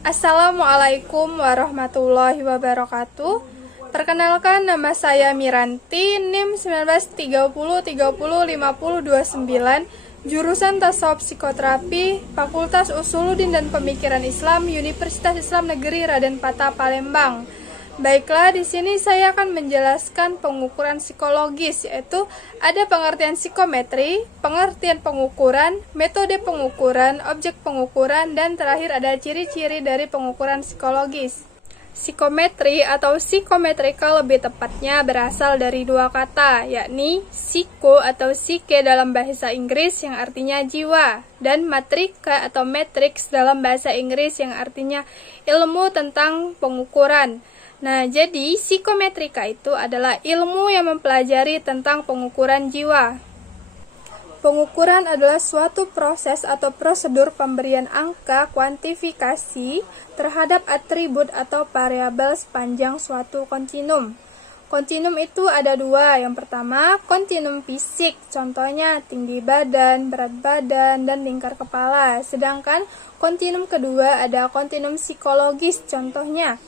Assalamualaikum warahmatullahi wabarakatuh. Perkenalkan, nama saya Miranti, NIM 1930305029, jurusan Tasawuf Psikoterapi, Fakultas Usuluddin dan Pemikiran Islam, Universitas Islam Negeri Raden Patah, Palembang. Baiklah, di sini saya akan menjelaskan pengukuran psikologis, yaitu ada pengertian psikometri, pengertian pengukuran, metode pengukuran, objek pengukuran, dan terakhir ada ciri-ciri dari pengukuran psikologis. Psikometri atau psikometrika lebih tepatnya berasal dari dua kata, yakni psycho atau psyche dalam bahasa Inggris yang artinya jiwa, dan matrika atau matrix dalam bahasa Inggris yang artinya ilmu tentang pengukuran. Nah, jadi psikometrika itu adalah ilmu yang mempelajari tentang pengukuran jiwa. Pengukuran adalah suatu proses atau prosedur pemberian angka kuantifikasi terhadap atribut atau variabel sepanjang suatu kontinum. Kontinum itu ada dua. Yang pertama, kontinum fisik, contohnya tinggi badan, berat badan, dan lingkar kepala. Sedangkan kontinum kedua ada kontinum psikologis, contohnya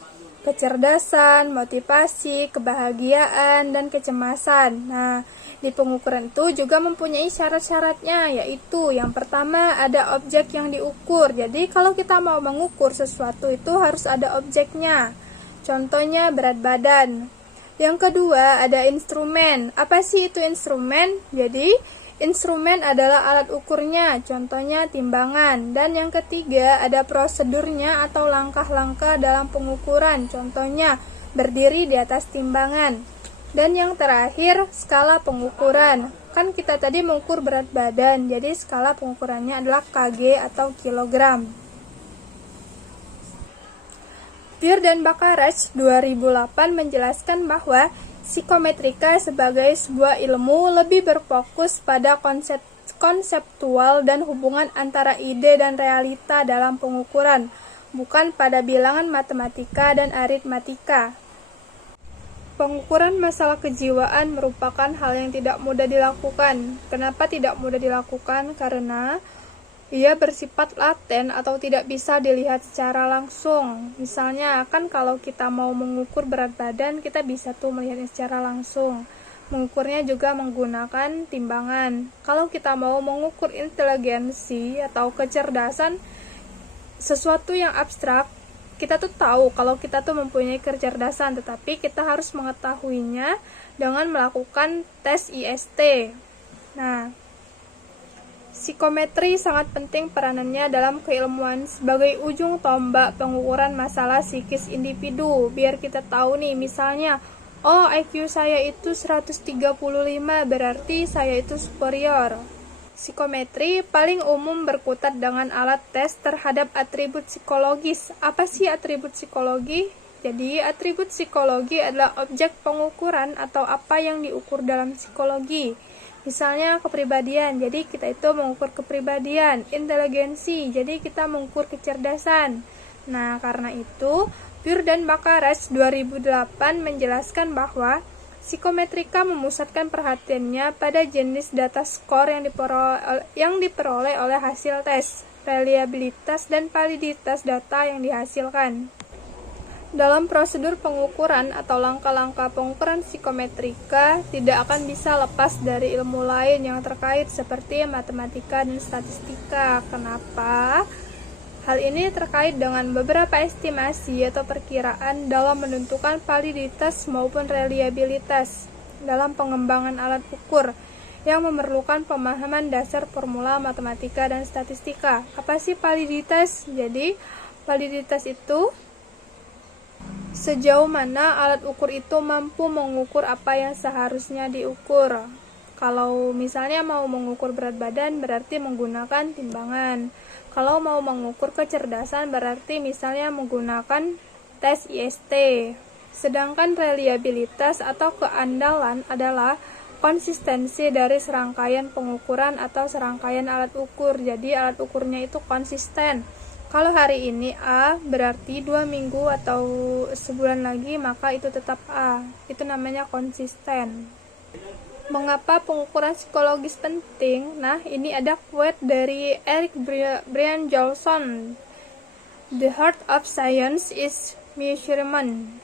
kecerdasan, motivasi, kebahagiaan, dan kecemasan. Nah, di pengukuran itu juga mempunyai syarat-syaratnya, yaitu yang pertama ada objek yang diukur. Jadi kalau kita mau mengukur sesuatu itu harus ada objeknya. Contohnya berat badan. Yang kedua ada instrumen. Apa sih itu instrumen? Jadi instrumen adalah alat ukurnya, contohnya timbangan. Dan yang ketiga ada prosedurnya atau langkah-langkah dalam pengukuran, contohnya berdiri di atas timbangan. Dan yang terakhir skala pengukuran. Kan kita tadi mengukur berat badan, jadi skala pengukurannya adalah kg atau kilogram. Peer dan Bakaraj 2008 menjelaskan bahwa psikometrika sebagai sebuah ilmu lebih berfokus pada konseptual dan hubungan antara ide dan realita dalam pengukuran, bukan pada bilangan matematika dan aritmatika. Pengukuran masalah kejiwaan merupakan hal yang tidak mudah dilakukan. Kenapa tidak mudah dilakukan? Karena ia bersifat laten atau tidak bisa dilihat secara langsung. Misalnya kan kalau kita mau mengukur berat badan, kita bisa tuh melihatnya secara langsung. Mengukurnya juga menggunakan timbangan. Kalau kita mau mengukur inteligensi atau kecerdasan, sesuatu yang abstrak, kita tuh tahu kalau kita tuh mempunyai kecerdasan, tetapi kita harus mengetahuinya dengan melakukan tes IST. Nah, psikometri sangat penting peranannya dalam keilmuan sebagai ujung tombak pengukuran masalah psikis individu. Biar kita tahu nih, misalnya, oh IQ saya itu 135, berarti saya itu superior. Psikometri paling umum berkutat dengan alat tes terhadap atribut psikologis. Apa sih atribut psikologi? Jadi, atribut psikologi adalah objek pengukuran atau apa yang diukur dalam psikologi. Misalnya kepribadian, jadi kita itu mengukur kepribadian. Inteligensi, jadi kita mengukur kecerdasan. Nah, karena itu, Peer dan Bakaraj 2008 menjelaskan bahwa psikometrika memusatkan perhatiannya pada jenis data skor yang diperoleh oleh hasil tes, reliabilitas dan validitas data yang dihasilkan. Dalam prosedur pengukuran atau langkah-langkah pengukuran psikometrika tidak akan bisa lepas dari ilmu lain yang terkait seperti matematika dan statistika. Kenapa? Hal ini terkait dengan beberapa estimasi atau perkiraan dalam menentukan validitas maupun reliabilitas dalam pengembangan alat ukur yang memerlukan pemahaman dasar formula matematika dan statistika. Apa sih validitas? Jadi, validitas itu sejauh mana alat ukur itu mampu mengukur apa yang seharusnya diukur. Kalau misalnya mau mengukur berat badan berarti menggunakan timbangan. Kalau mau mengukur kecerdasan berarti misalnya menggunakan tes IST. Sedangkan reliabilitas atau keandalan adalah konsistensi dari serangkaian pengukuran atau serangkaian alat ukur. Jadi alat ukurnya itu konsisten. Kalau hari ini A, berarti 2 minggu atau sebulan lagi maka itu tetap A. Itu namanya konsisten. Mengapa pengukuran psikologis penting? Nah, ini ada quote dari Eric Brian Johnson. The heart of science is measurement.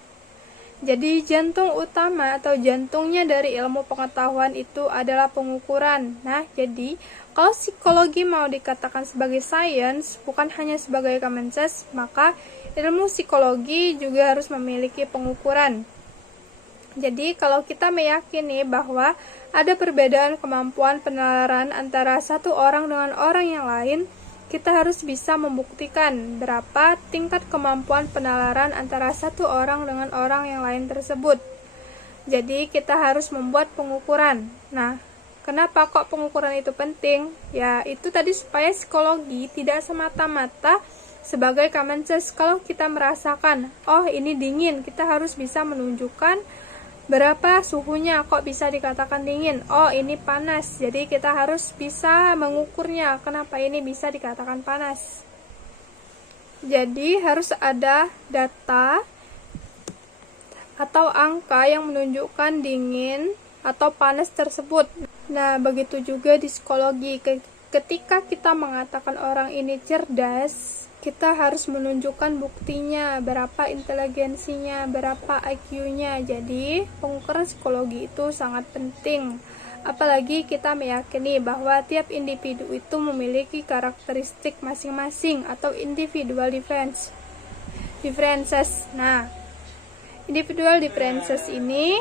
Jadi jantung utama atau jantungnya dari ilmu pengetahuan itu adalah pengukuran. Nah, jadi kalau psikologi mau dikatakan sebagai science, bukan hanya sebagai common sense, maka ilmu psikologi juga harus memiliki pengukuran. Jadi kalau kita meyakini bahwa ada perbedaan kemampuan penalaran antara satu orang dengan orang yang lain, kita harus bisa membuktikan berapa tingkat kemampuan penalaran antara satu orang dengan orang yang lain tersebut. Jadi kita harus membuat pengukuran. Nah, kenapa kok pengukuran itu penting? Ya, itu tadi supaya psikologi tidak semata-mata sebagai common sense. Kalau kita merasakan, oh ini dingin, kita harus bisa menunjukkan berapa suhunya, kok bisa dikatakan dingin? Oh, ini panas. Jadi kita harus bisa mengukurnya. Kenapa ini bisa dikatakan panas? Jadi harus ada data atau angka yang menunjukkan dingin atau panas tersebut. Nah, begitu juga di psikologi. Ketika kita mengatakan orang ini cerdas, kita harus menunjukkan buktinya, berapa inteligensinya, berapa IQ-nya. Jadi, pengukuran psikologi itu sangat penting. Apalagi kita meyakini bahwa tiap individu itu memiliki karakteristik masing-masing atau individual differences. Nah, individual differences ini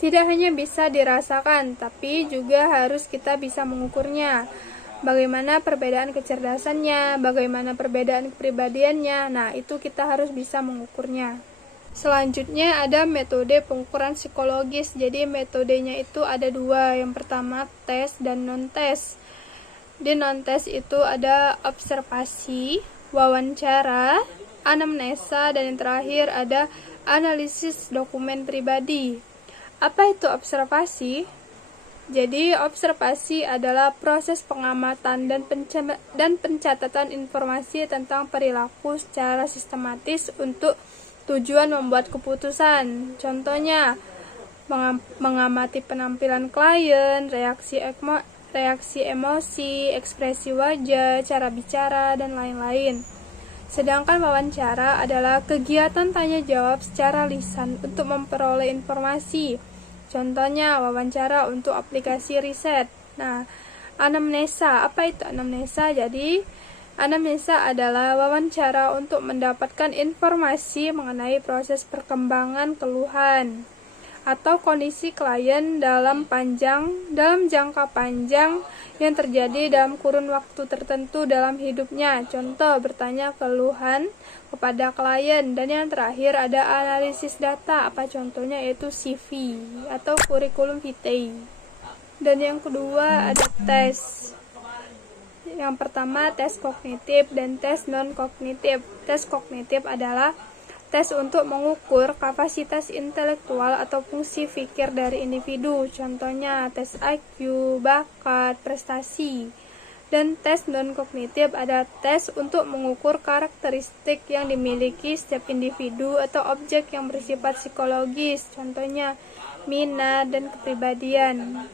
tidak hanya bisa dirasakan, tapi juga harus kita bisa mengukurnya. Bagaimana perbedaan kecerdasannya, bagaimana perbedaan kepribadiannya. Nah, itu kita harus bisa mengukurnya. Selanjutnya ada metode pengukuran psikologis. Jadi metodenya itu ada dua. Yang pertama tes dan non-tes. Di non-tes itu ada observasi, wawancara, anamnesa, dan yang terakhir ada analisis dokumen pribadi. Apa itu observasi? Jadi, observasi adalah proses pengamatan dan pencatatan informasi tentang perilaku secara sistematis untuk tujuan membuat keputusan. Contohnya, mengamati penampilan klien, reaksi emosi, ekspresi wajah, cara bicara, dan lain-lain. Sedangkan wawancara adalah kegiatan tanya jawab secara lisan untuk memperoleh informasi. Contohnya wawancara untuk aplikasi riset. Nah, anamnesa, apa itu anamnesa? Jadi, anamnesa adalah wawancara untuk mendapatkan informasi mengenai proses perkembangan keluhan atau kondisi klien dalam jangka panjang yang terjadi dalam kurun waktu tertentu dalam hidupnya. Contoh, bertanya keluhan kepada klien. Dan yang terakhir ada analisis data. Apa contohnya? Yaitu CV atau kurikulum vitae. Dan yang kedua ada tes. Yang pertama tes kognitif dan tes non-kognitif. Tes kognitif adalah tes untuk mengukur kapasitas intelektual atau fungsi pikir dari individu. Contohnya tes IQ, bakat, prestasi. Dan tes non-kognitif ada tes untuk mengukur karakteristik yang dimiliki setiap individu atau objek yang bersifat psikologis. Contohnya minat dan kepribadian.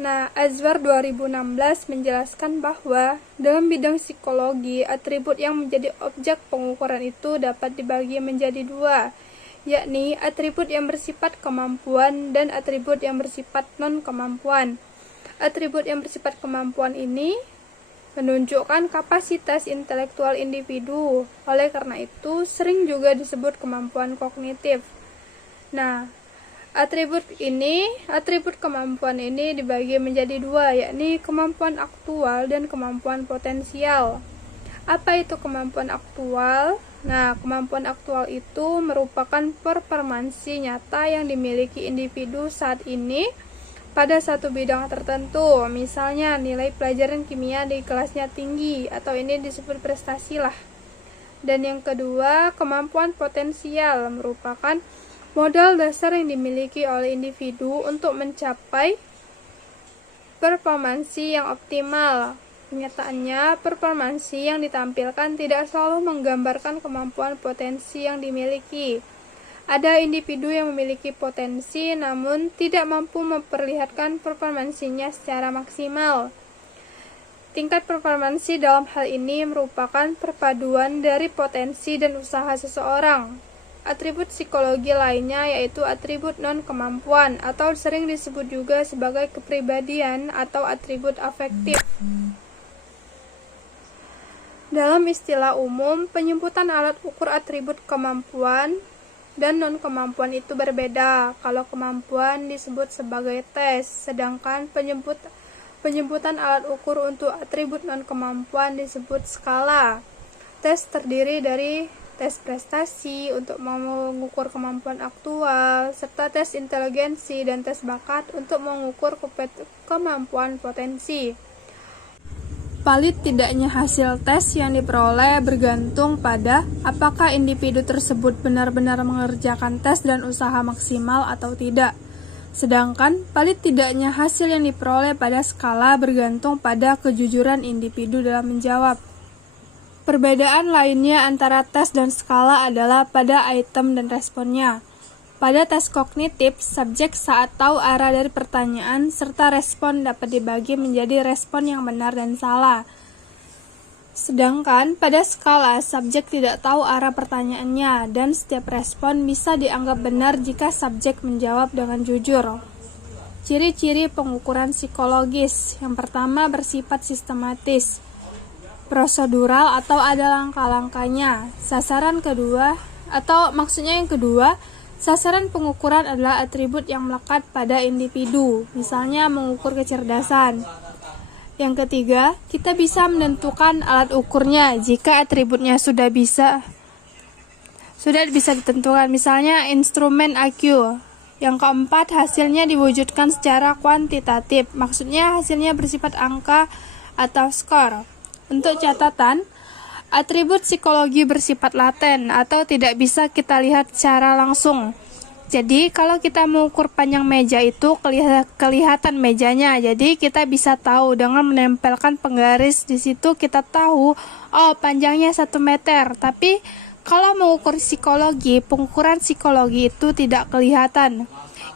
Nah, Azwar 2016 menjelaskan bahwa dalam bidang psikologi, atribut yang menjadi objek pengukuran itu dapat dibagi menjadi dua, yakni atribut yang bersifat kemampuan dan atribut yang bersifat non-kemampuan. Atribut yang bersifat kemampuan ini menunjukkan kapasitas intelektual individu, oleh karena itu sering juga disebut kemampuan kognitif. Nah, atribut kemampuan ini dibagi menjadi dua, yakni kemampuan aktual dan kemampuan potensial. Apa itu kemampuan aktual? Nah, kemampuan aktual itu merupakan performansi nyata yang dimiliki individu saat ini pada satu bidang tertentu. Misalnya, nilai pelajaran kimia di kelasnya tinggi, atau ini disebut prestasi lah. Dan yang kedua, kemampuan potensial merupakan modal dasar yang dimiliki oleh individu untuk mencapai performansi yang optimal. Kenyataannya, performansi yang ditampilkan tidak selalu menggambarkan kemampuan potensi yang dimiliki. Ada individu yang memiliki potensi namun tidak mampu memperlihatkan performansinya secara maksimal. Tingkat performansi dalam hal ini merupakan perpaduan dari potensi dan usaha seseorang. Atribut psikologi lainnya yaitu atribut non-kemampuan atau sering disebut juga sebagai kepribadian atau atribut afektif. Dalam istilah umum, penyebutan alat ukur atribut kemampuan dan non-kemampuan itu berbeda. Kalau kemampuan disebut sebagai tes, sedangkan penyebutan alat ukur untuk atribut non-kemampuan disebut skala. Tes terdiri dari tes prestasi untuk mengukur kemampuan aktual, serta tes inteligensi dan tes bakat untuk mengukur kemampuan potensi. Valid tidaknya hasil tes yang diperoleh bergantung pada apakah individu tersebut benar-benar mengerjakan tes dan usaha maksimal atau tidak. Sedangkan valid tidaknya hasil yang diperoleh pada skala bergantung pada kejujuran individu dalam menjawab. Perbedaan lainnya antara tes dan skala adalah pada item dan responnya. Pada tes kognitif, subjek saat tahu arah dari pertanyaan serta respon dapat dibagi menjadi respon yang benar dan salah. Sedangkan pada skala, subjek tidak tahu arah pertanyaannya dan setiap respon bisa dianggap benar jika subjek menjawab dengan jujur. Ciri-ciri pengukuran psikologis. Yang pertama bersifat sistematis, prosedural atau ada langkah-langkahnya. Sasaran pengukuran adalah atribut yang melekat pada individu, misalnya mengukur kecerdasan. Yang ketiga, kita bisa menentukan alat ukurnya jika atributnya sudah bisa ditentukan, misalnya instrumen IQ. Yang keempat, hasilnya diwujudkan secara kuantitatif, maksudnya hasilnya bersifat angka atau skor. Untuk catatan, atribut psikologi bersifat laten atau tidak bisa kita lihat secara langsung. Jadi kalau kita mengukur panjang meja itu kelihatan mejanya. Jadi kita bisa tahu dengan menempelkan penggaris di situ, kita tahu panjangnya 1 meter. Tapi kalau mengukur psikologi, pengukuran psikologi itu tidak kelihatan.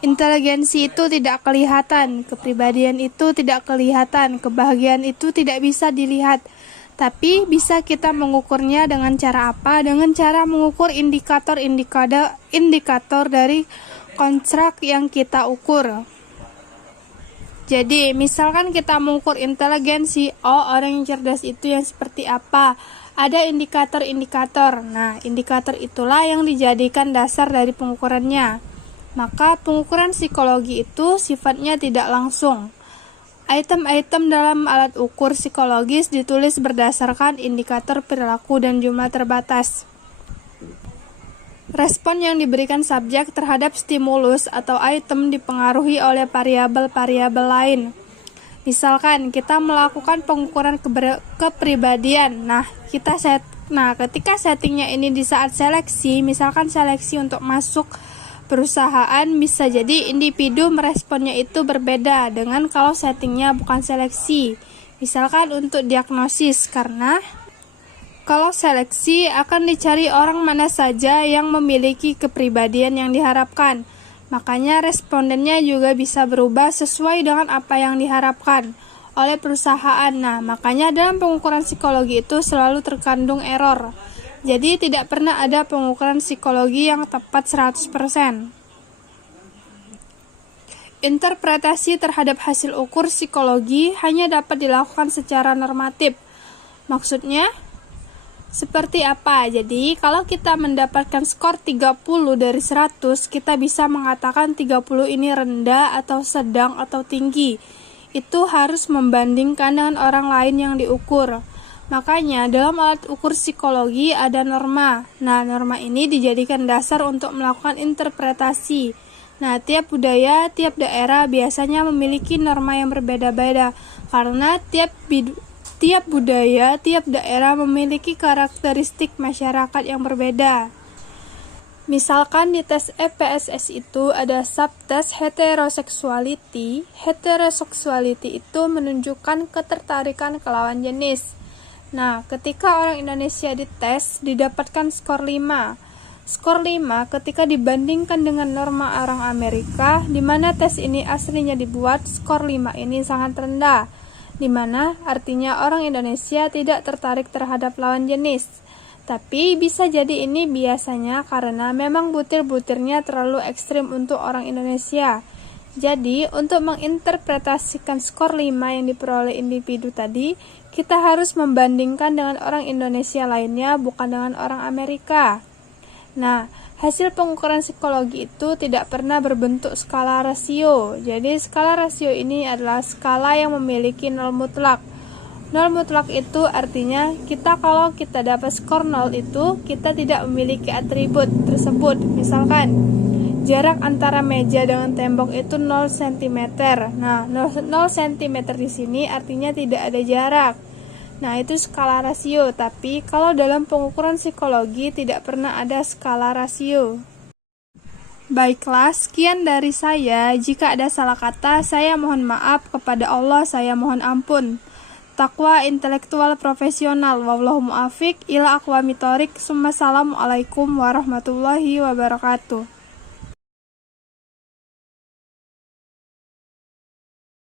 Inteligensi itu tidak kelihatan, kepribadian itu tidak kelihatan, kebahagiaan itu tidak bisa dilihat. Tapi bisa kita mengukurnya dengan cara apa? Dengan cara mengukur indikator dari konstruk yang kita ukur. Jadi, misalkan kita mengukur inteligensi, orang yang cerdas itu yang seperti apa? Ada indikator-indikator. Nah, indikator itulah yang dijadikan dasar dari pengukurannya. Maka pengukuran psikologi itu sifatnya tidak langsung. Item-item dalam alat ukur psikologis ditulis berdasarkan indikator perilaku dan jumlah terbatas. Respon yang diberikan subjek terhadap stimulus atau item dipengaruhi oleh variabel-variabel lain. Misalkan kita melakukan pengukuran kepribadian. Ketika settingnya ini di saat seleksi, misalkan seleksi untuk masuk perusahaan, bisa jadi individu meresponnya itu berbeda dengan kalau settingnya bukan seleksi. Misalkan untuk diagnosis, karena kalau seleksi akan dicari orang mana saja yang memiliki kepribadian yang diharapkan. Makanya respondennya juga bisa berubah sesuai dengan apa yang diharapkan oleh perusahaan. Nah, makanya dalam pengukuran psikologi itu selalu terkandung error. Jadi tidak pernah ada pengukuran psikologi yang tepat 100%. Interpretasi terhadap hasil ukur psikologi hanya dapat dilakukan secara normatif. Maksudnya seperti apa? Jadi kalau kita mendapatkan skor 30 dari 100, kita bisa mengatakan 30 ini rendah atau sedang atau tinggi. Itu harus membandingkan dengan orang lain yang diukur. Makanya dalam alat ukur psikologi ada norma. Nah, norma ini dijadikan dasar untuk melakukan interpretasi. Nah, tiap budaya, tiap daerah biasanya memiliki norma yang berbeda-beda karena tiap budaya, tiap daerah memiliki karakteristik masyarakat yang berbeda. Misalkan di tes EPSS itu ada subtes heteroseksuality. Heteroseksuality itu menunjukkan ketertarikan ke lawan jenis. Nah, ketika orang Indonesia dites, didapatkan skor 5. Skor 5 ketika dibandingkan dengan norma orang Amerika, di mana tes ini aslinya dibuat, skor 5 ini sangat rendah. di mana artinya orang Indonesia tidak tertarik terhadap lawan jenis. Tapi bisa jadi ini biasanya karena memang butir-butirnya terlalu ekstrim untuk orang Indonesia. Jadi, untuk menginterpretasikan skor 5 yang diperoleh individu tadi, kita harus membandingkan dengan orang Indonesia lainnya, bukan dengan orang Amerika. Nah, hasil pengukuran psikologi itu tidak pernah berbentuk skala rasio. Jadi, skala rasio ini adalah skala yang memiliki nol mutlak. Nol mutlak itu artinya kalau kita dapat skor 0 itu, kita tidak memiliki atribut tersebut. Misalkan, jarak antara meja dengan tembok itu 0 cm. Nah, 0 cm di sini artinya tidak ada jarak. Nah, itu skala rasio, tapi kalau dalam pengukuran psikologi tidak pernah ada skala rasio. Baiklah, sekian dari saya. Jika ada salah kata, saya mohon maaf. Kepada Allah, saya mohon ampun. Takwa intelektual profesional. Wallahu muafiq ila aqwamit thoriq. Assalamualaikum warahmatullahi wabarakatuh.